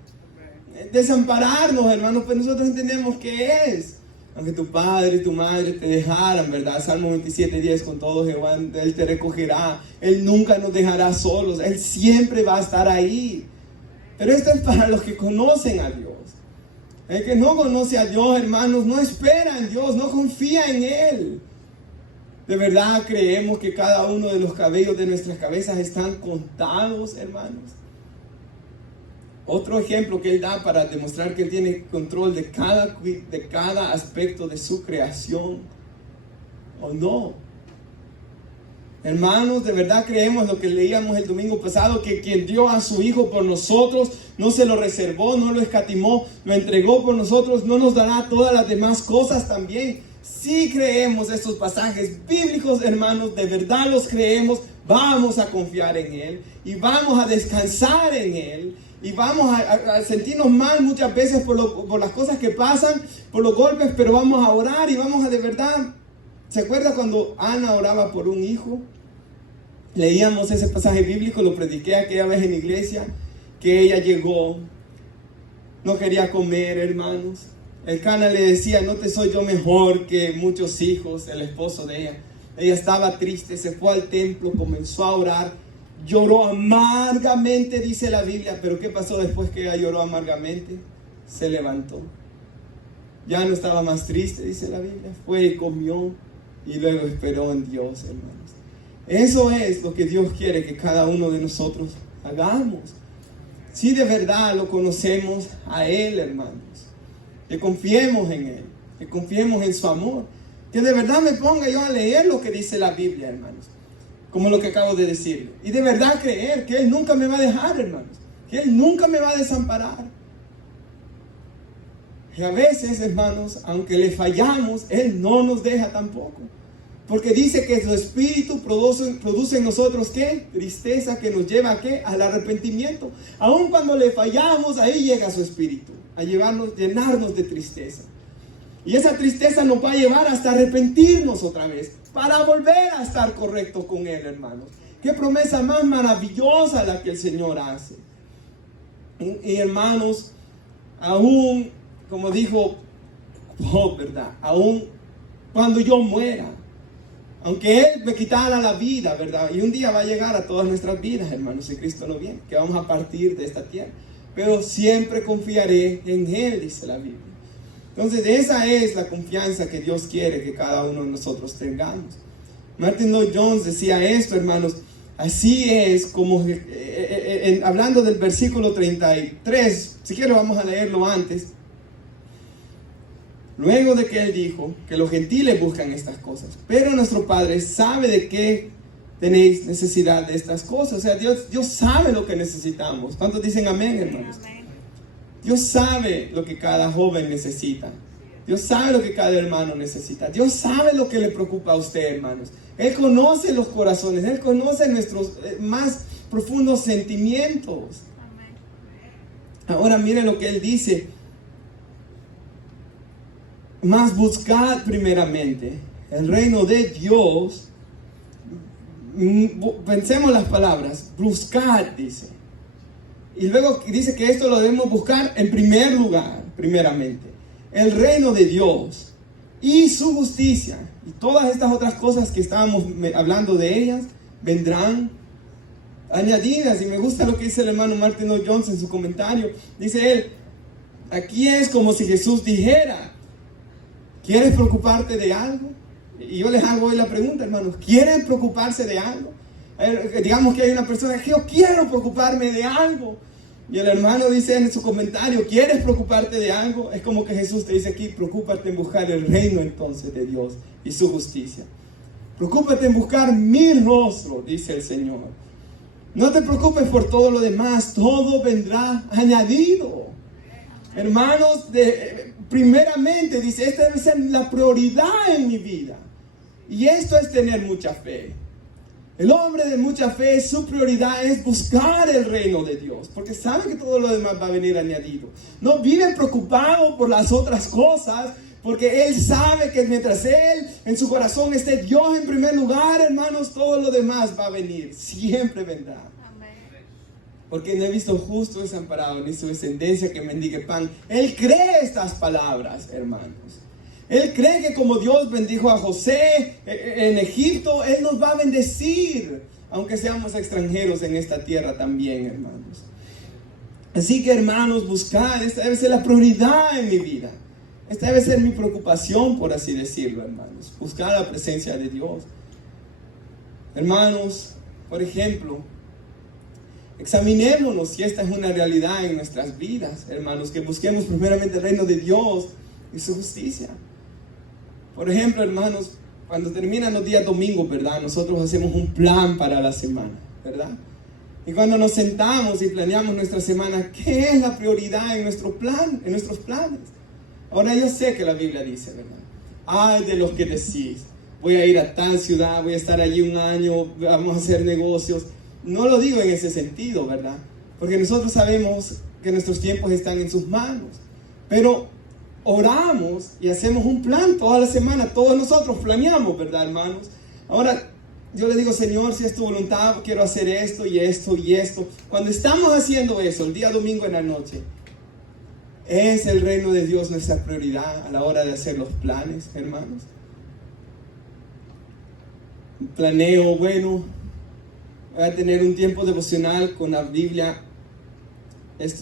Desampararnos, hermanos, pues nosotros entendemos que es. Aunque tu padre y tu madre te dejaran, ¿verdad? Salmo 27:10, con todo Jehová, Él te recogerá. Él nunca nos dejará solos. Él siempre va a estar ahí. Pero esto es para los que conocen a Dios. El que no conoce a Dios, hermanos, no espera en Dios, no confía en Él. De verdad creemos que cada uno de los cabellos de nuestras cabezas están contados, hermanos. Otro ejemplo que Él da para demostrar que Él tiene control de cada aspecto de su creación, ¿o no? Hermanos, de verdad creemos lo que leíamos el domingo pasado, que quien dio a su Hijo por nosotros, no se lo reservó, no lo escatimó, lo entregó por nosotros, no nos dará todas las demás cosas también. Si creemos estos pasajes bíblicos, hermanos, de verdad los creemos, vamos a confiar en Él y vamos a descansar en Él. Y vamos a sentirnos mal muchas veces por las cosas que pasan, por los golpes, pero vamos a orar y vamos a de verdad. ¿Se acuerda cuando Ana oraba por un hijo? Leíamos ese pasaje bíblico, lo prediqué aquella vez en la iglesia, que ella llegó, no quería comer, hermanos. El Cana le decía: no te soy yo mejor que muchos hijos, el esposo de ella. Ella estaba triste, se fue al templo, comenzó a orar. Lloró amargamente, dice la Biblia. Pero ¿qué pasó después que ella lloró amargamente? Se levantó. Ya no estaba más triste, dice la Biblia. Fue y comió y luego esperó en Dios, hermanos. Eso es lo que Dios quiere que cada uno de nosotros hagamos. Si de verdad lo conocemos a Él, hermanos. Que confiemos en Él. Que confiemos en su amor. Que de verdad me ponga yo a leer lo que dice la Biblia, hermanos. Como lo que acabo de decirle. Y de verdad creer que Él nunca me va a dejar, hermanos. Que Él nunca me va a desamparar. Y a veces, hermanos, aunque le fallamos, Él no nos deja tampoco. Porque dice que su Espíritu produce en nosotros, ¿qué? Tristeza, que nos lleva ¿a qué? Al arrepentimiento. Aun cuando le fallamos, ahí llega su Espíritu. A llenarnos de tristeza. Y esa tristeza nos va a llevar hasta arrepentirnos otra vez, para volver a estar correctos con Él, hermanos. Qué promesa más maravillosa la que el Señor hace. Y hermanos, aún, como dijo Job, ¿verdad? Aún cuando yo muera, aunque Él me quitara la vida, ¿verdad? Y un día va a llegar a todas nuestras vidas, hermanos, si Cristo no viene, que vamos a partir de esta tierra. Pero siempre confiaré en Él, dice la Biblia. Entonces esa es la confianza que Dios quiere que cada uno de nosotros tengamos. Martin Lloyd-Jones decía esto, hermanos. Así es como, hablando del versículo 33, si quiero vamos a leerlo antes. Luego de que Él dijo que los gentiles buscan estas cosas, pero nuestro Padre sabe de qué tenéis necesidad de estas cosas. O sea, Dios sabe lo que necesitamos. ¿Cuántos dicen amén, hermanos? Amén. Dios sabe lo que cada joven necesita. Dios sabe lo que cada hermano necesita. Dios sabe lo que le preocupa a usted, hermanos. Él conoce los corazones. Él conoce nuestros más profundos sentimientos. Ahora miren lo que Él dice. Mas buscad primeramente el reino de Dios. Pensemos las palabras. Buscad, dice. Y luego dice que esto lo debemos buscar en primer lugar, primeramente. El reino de Dios y su justicia. Y todas estas otras cosas que estábamos hablando de ellas, vendrán añadidas. Y me gusta lo que dice el hermano Martin Lloyd-Jones en su comentario. Dice él, aquí es como si Jesús dijera, ¿quieres preocuparte de algo? Y yo les hago hoy la pregunta, hermanos, ¿quieren preocuparse de algo? Digamos que hay una persona que yo quiero preocuparme de algo. Y el hermano dice en su comentario, ¿quieres preocuparte de algo? Es como que Jesús te dice aquí, preocúpate en buscar el reino entonces de Dios y su justicia. Preocúpate en buscar mi rostro, dice el Señor. No te preocupes por todo lo demás, todo vendrá añadido. Hermanos, primeramente dice, esta debe ser la prioridad en mi vida. Y esto es tener mucha fe. El hombre de mucha fe, su prioridad es buscar el reino de Dios, porque sabe que todo lo demás va a venir añadido. No vive preocupado por las otras cosas, porque él sabe que mientras él en su corazón esté Dios en primer lugar, hermanos, todo lo demás va a venir, siempre vendrá. Porque no he visto justo desamparado ni su descendencia que mendigue pan. Él cree estas palabras, hermanos. Él cree que como Dios bendijo a José en Egipto, Él nos va a bendecir, aunque seamos extranjeros en esta tierra también, hermanos. Así que, hermanos, buscar, esta debe ser la prioridad en mi vida. Esta debe ser mi preocupación, por así decirlo, hermanos. Buscar la presencia de Dios. Hermanos, por ejemplo, examinémonos si esta es una realidad en nuestras vidas, hermanos. Que busquemos primeramente el reino de Dios y su justicia. Por ejemplo, hermanos, cuando terminan los días domingos, ¿verdad? Nosotros hacemos un plan para la semana, ¿verdad? Y cuando nos sentamos y planeamos nuestra semana, ¿qué es la prioridad en nuestro plan, en nuestros planes? Ahora yo sé que la Biblia dice, ¿verdad? Ay de los que decís, voy a ir a tal ciudad, voy a estar allí un año, vamos a hacer negocios. No lo digo en ese sentido, ¿verdad? Porque nosotros sabemos que nuestros tiempos están en sus manos. Pero oramos y hacemos un plan toda la semana. Todos nosotros planeamos, ¿verdad, hermanos? Ahora, yo le digo, Señor, si es tu voluntad, quiero hacer esto y esto y esto. Cuando estamos haciendo eso, el día domingo en la noche, ¿es el reino de Dios nuestra prioridad a la hora de hacer los planes, hermanos? Planeo, bueno, voy a tener un tiempo devocional con la Biblia.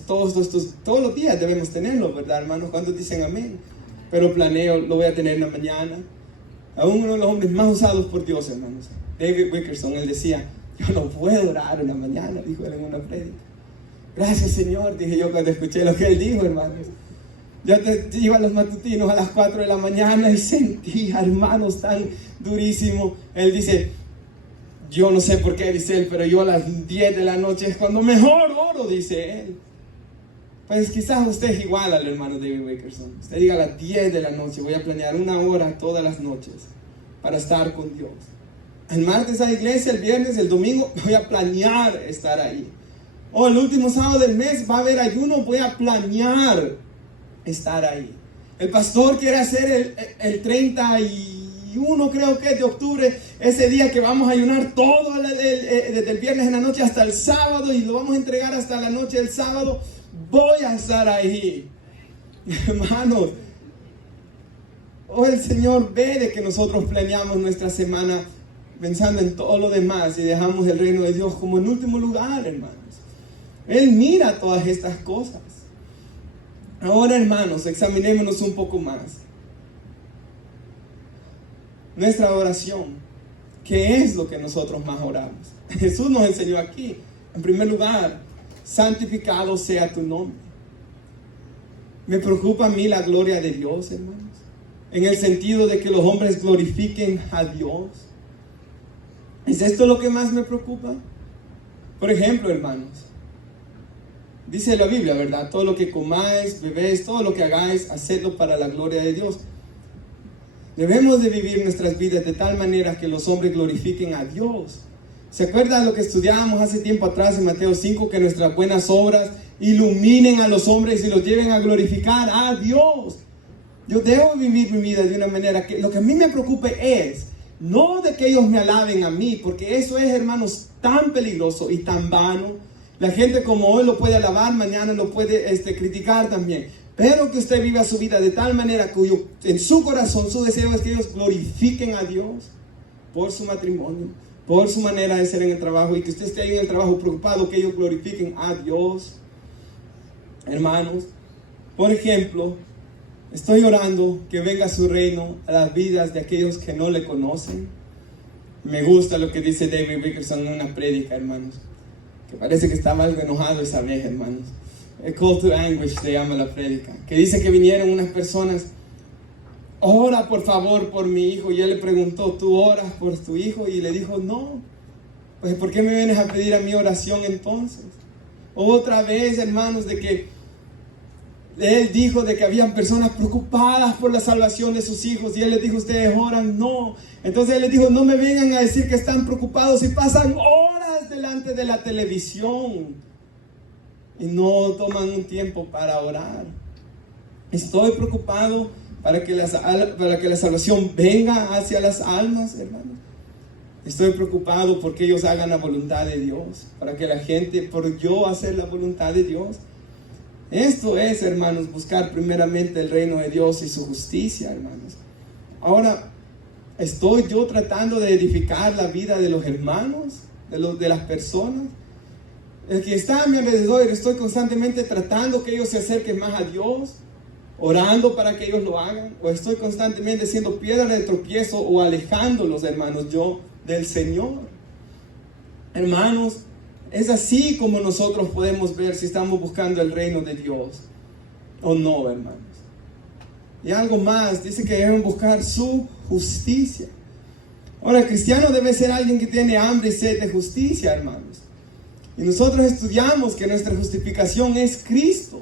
Todos los días debemos tenerlo, ¿verdad, hermanos? ¿Cuántos dicen amén? Pero planeo, lo voy a tener en la mañana. A uno de los hombres más usados por Dios, hermanos, David Wickerson, él decía, yo no puedo orar en la mañana, dijo él en una prédica. Gracias, Señor, dije yo cuando escuché lo que él dijo, hermanos. Yo iba a los matutinos a las 4 de la mañana y sentía, hermanos, tan durísimo. Él dice, yo no sé por qué, dice él, pero yo a las 10 de la noche es cuando mejor oro, dice él. Pues quizás usted es igual al hermano David Wickerson. Usted diga a las 10 de la noche, voy a planear 1 hora todas las noches para estar con Dios. El martes a la iglesia, el viernes, el domingo, voy a planear estar ahí. O el último sábado del mes va a haber ayuno, voy a planear estar ahí. El pastor quiere hacer el 31, creo que es de octubre, ese día que vamos a ayunar todo desde el viernes en la noche hasta el sábado y lo vamos a entregar hasta la noche del sábado. Voy a estar ahí, hermanos. Hoy el Señor ve de que nosotros planeamos nuestra semana pensando en todo lo demás y dejamos el reino de Dios como en último lugar, hermanos. Él mira todas estas cosas. Ahora, hermanos, examinémonos un poco más. Nuestra oración, ¿qué es lo que nosotros más oramos? Jesús nos enseñó aquí, en primer lugar, santificado sea tu nombre. Me preocupa a mí la gloria de Dios, hermanos, en el sentido de que los hombres glorifiquen a Dios. ¿Es esto lo que más me preocupa? Por ejemplo, hermanos, dice la Biblia, ¿verdad? Todo lo que comáis, bebéis, todo lo que hagáis, hacedlo para la gloria de Dios. Debemos de vivir nuestras vidas de tal manera que los hombres glorifiquen a Dios. ¿Se acuerdan lo que estudiábamos hace tiempo atrás en Mateo 5? Que nuestras buenas obras iluminen a los hombres y los lleven a glorificar a Dios. Yo debo vivir mi vida de una manera que lo que a mí me preocupe es no de que ellos me alaben a mí, porque eso es, hermanos, tan peligroso y tan vano. La gente como hoy lo puede alabar, mañana lo puede criticar también. Pero que usted viva su vida de tal manera que en su corazón su deseo es que ellos glorifiquen a Dios por su matrimonio, por su manera de ser en el trabajo, y que usted esté ahí en el trabajo preocupado que ellos glorifiquen a Dios. Hermanos, por ejemplo, estoy orando que venga su reino a las vidas de aquellos que no le conocen. Me gusta lo que dice David Wilkerson en una prédica, hermanos, que parece que estaba algo enojado esa vez, hermanos. A Call to Anguish se llama la prédica, que dice que vinieron unas personas: ora por favor por mi hijo. Y él le preguntó: ¿tú oras por tu hijo? Y le dijo: no. Pues ¿por qué me vienes a pedir a mi oración entonces? Otra vez, hermanos, de que él dijo de que habían personas preocupadas por la salvación de sus hijos, y él les dijo: ¿ustedes oran? No. Entonces él les dijo: no me vengan a decir que están preocupados y pasan horas delante de la televisión y no toman un tiempo para orar. Estoy preocupado para que la salvación venga hacia las almas, hermanos. Estoy preocupado porque ellos hagan la voluntad de Dios, para que la gente, por yo hacer la voluntad de Dios. Esto es, hermanos, buscar primeramente el reino de Dios y su justicia, hermanos. Ahora, ¿estoy yo tratando de edificar la vida de los hermanos, de las personas? El que está a mi alrededor, estoy constantemente tratando que ellos se acerquen más a Dios, orando para que ellos lo hagan, o estoy constantemente siendo piedra de tropiezo o alejándolos, hermanos, yo del Señor. Hermanos, es así como nosotros podemos ver si estamos buscando el reino de Dios o no, hermanos. Y algo más, dice que deben buscar su justicia. Ahora, el cristiano debe ser alguien que tiene hambre y sed de justicia, hermanos. Y nosotros estudiamos que nuestra justificación es Cristo,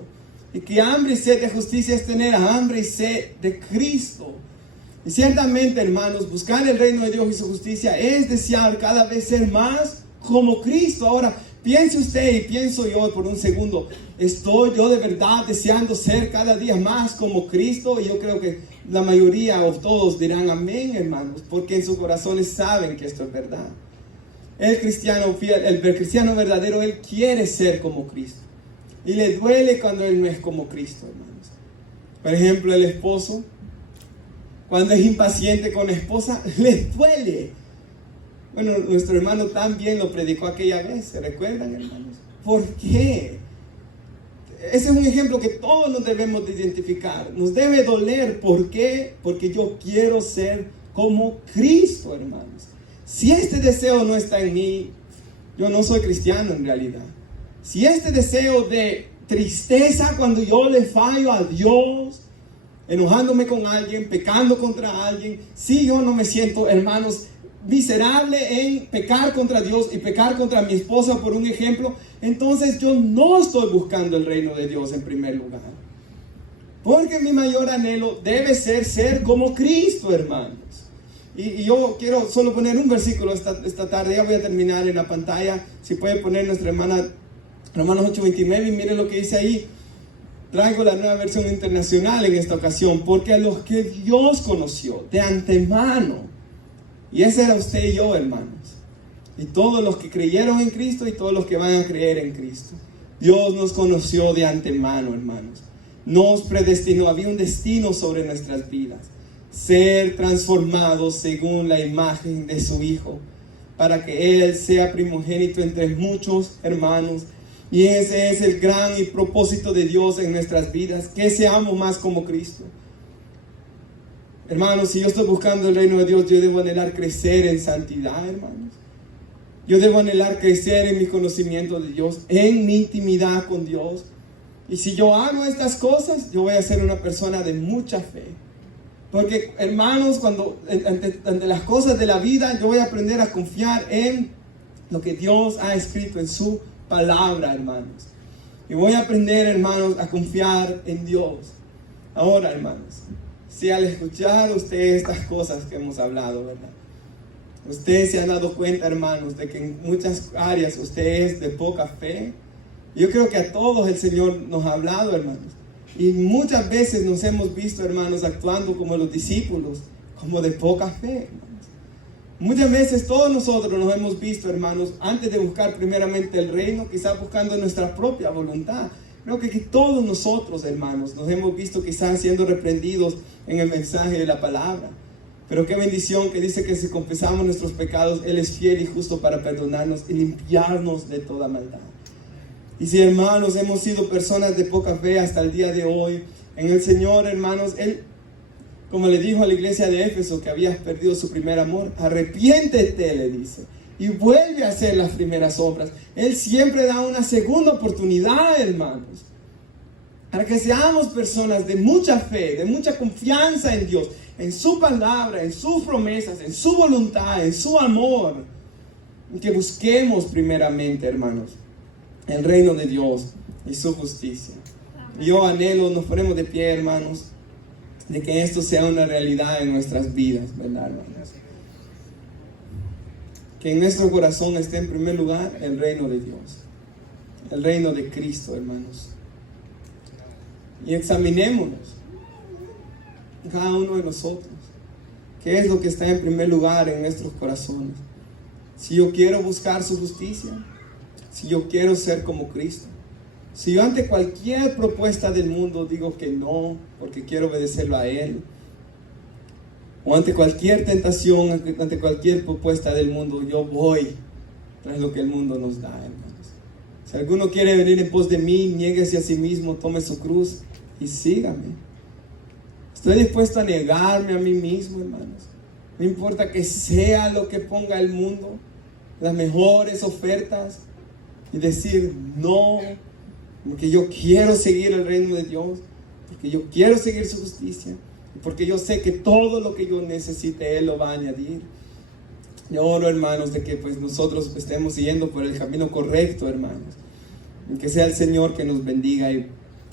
y que hambre y sed de justicia es tener hambre y sed de Cristo. Y ciertamente, hermanos, buscar el reino de Dios y su justicia es desear cada vez ser más como Cristo. Ahora, piense usted y pienso yo por un segundo: ¿estoy yo de verdad deseando ser cada día más como Cristo? Y yo creo que la mayoría o todos dirán amén, hermanos, porque en sus corazones saben que esto es verdad. El cristiano fiel, el cristiano verdadero, él quiere ser como Cristo. Y le duele cuando él no es como Cristo, hermanos. Por ejemplo, el esposo, cuando es impaciente con la esposa, le duele. Bueno, nuestro hermano también lo predicó aquella vez, ¿se recuerdan, hermanos? ¿Por qué? Ese es un ejemplo que todos nos debemos de identificar. Nos debe doler. ¿Por qué? Porque yo quiero ser como Cristo, hermanos. Si este deseo no está en mí, yo no soy cristiano en realidad. Si este deseo de tristeza cuando yo le fallo a Dios, enojándome con alguien, pecando contra alguien, si yo no me siento, hermanos, miserable en pecar contra Dios y pecar contra mi esposa, por un ejemplo, entonces yo no estoy buscando el reino de Dios en primer lugar. Porque mi mayor anhelo debe ser como Cristo, hermanos. Y yo quiero solo poner un versículo esta tarde. Ya voy a terminar en la pantalla. Si puede poner nuestra hermana Romanos 8:29, y miren lo que dice ahí. Traigo la nueva versión internacional en esta ocasión. Porque a los que Dios conoció de antemano, y ese era usted y yo, hermanos, y todos los que creyeron en Cristo y todos los que van a creer en Cristo, Dios nos conoció de antemano, hermanos. Nos predestinó, había un destino sobre nuestras vidas: ser transformados según la imagen de su Hijo, para que Él sea primogénito entre muchos hermanos. Y ese es el gran y propósito de Dios en nuestras vidas, que seamos más como Cristo. Hermanos, si yo estoy buscando el reino de Dios, yo debo anhelar crecer en santidad, hermanos. Yo debo anhelar crecer en mi conocimiento de Dios, en mi intimidad con Dios. Y si yo hago estas cosas, yo voy a ser una persona de mucha fe. Porque, hermanos, cuando ante las cosas de la vida, yo voy a aprender a confiar en lo que Dios ha escrito en su palabra, hermanos. Y voy a aprender, hermanos, a confiar en Dios. Ahora, hermanos, si al escuchar ustedes estas cosas que hemos hablado, ¿verdad?, ustedes se han dado cuenta, hermanos, de que en muchas áreas usted es de poca fe. Yo creo que a todos el Señor nos ha hablado, hermanos. Y muchas veces nos hemos visto, hermanos, actuando como los discípulos, como de poca fe, hermanos. Muchas veces todos nosotros nos hemos visto, hermanos, antes de buscar primeramente el reino, quizás buscando nuestra propia voluntad. Creo que todos nosotros, hermanos, nos hemos visto quizás siendo reprendidos en el mensaje de la palabra. Pero qué bendición que dice que si confesamos nuestros pecados, Él es fiel y justo para perdonarnos y limpiarnos de toda maldad. Y si, hermanos, hemos sido personas de poca fe hasta el día de hoy en el Señor, hermanos, Él Como le dijo a la iglesia de Éfeso que había perdido su primer amor, arrepiéntete, le dice, y vuelve a hacer las primeras obras. Él siempre da una segunda oportunidad, hermanos, para que seamos personas de mucha fe, de mucha confianza en Dios, en su palabra, en sus promesas, en su voluntad, en su amor. Y que busquemos primeramente, hermanos, el reino de Dios y su justicia. Yo anhelo, nos ponemos de pie, hermanos, de que esto sea una realidad en nuestras vidas, ¿verdad, hermanos? Que en nuestro corazón esté en primer lugar el reino de Dios, el reino de Cristo, hermanos. Y examinémonos, cada uno de nosotros, qué es lo que está en primer lugar en nuestros corazones. Si yo quiero buscar su justicia, si yo quiero ser como Cristo, si yo ante cualquier propuesta del mundo digo que no, porque quiero obedecerlo a Él, o ante cualquier tentación, ante cualquier propuesta del mundo, yo voy tras lo que el mundo nos da, hermanos. Si alguno quiere venir en pos de mí, niéguese a sí mismo, tome su cruz y sígame. Estoy dispuesto a negarme a mí mismo, hermanos. No importa que sea lo que ponga el mundo, las mejores ofertas, y decir no, porque yo quiero seguir el reino de Dios, porque yo quiero seguir su justicia, y porque yo sé que todo lo que yo necesite Él lo va a añadir. Yo oro, hermanos, de que pues nosotros estemos siguiendo por el camino correcto, hermanos, y que sea el Señor que nos bendiga. Y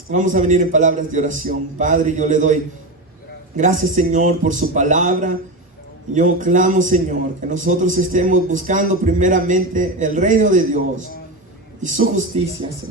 vamos a venir en palabras de oración. Padre, yo le doy gracias, Señor, por su palabra. Yo clamo, Señor, que nosotros estemos buscando primeramente el reino de Dios y su justicia, Señor.